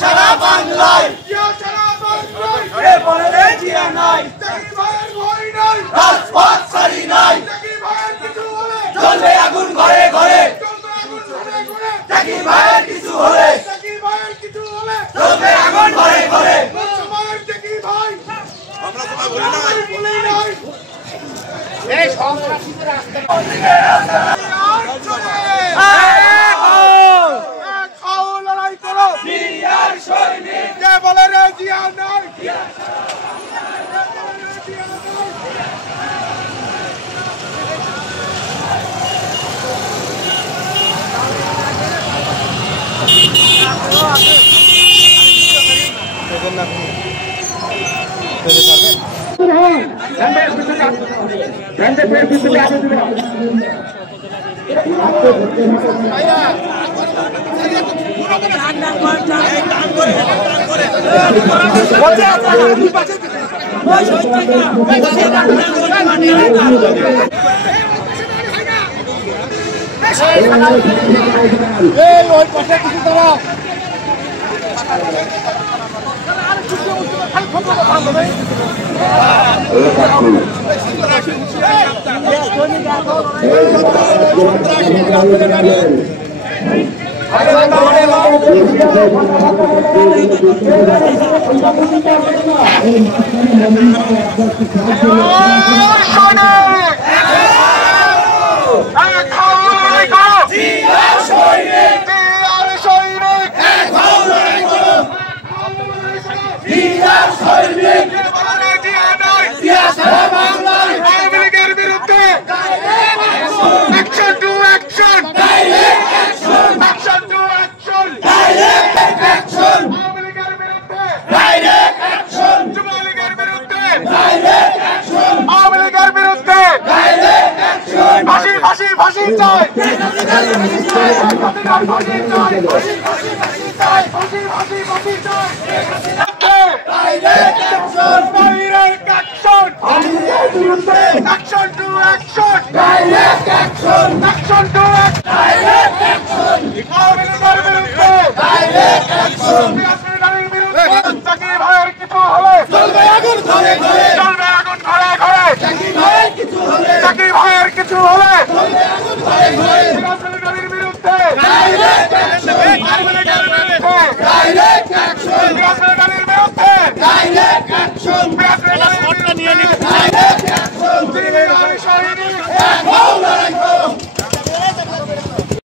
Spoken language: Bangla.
সারা বাংলায় বলে জিয়া নাই রাজপথ ছাড়ি নাই চলবে আগুন ঘরে ঘরে জাকির ভাইয়ের কিছু হলে চলবে আগুন ঘরে ঘরে আমরা কথা বলি নাই এই সন্ত্রাসীদের রাস্তা লড়াই করো জিয়ার সৈনিক কে বলে রে জিয়া নাই কিছু হলে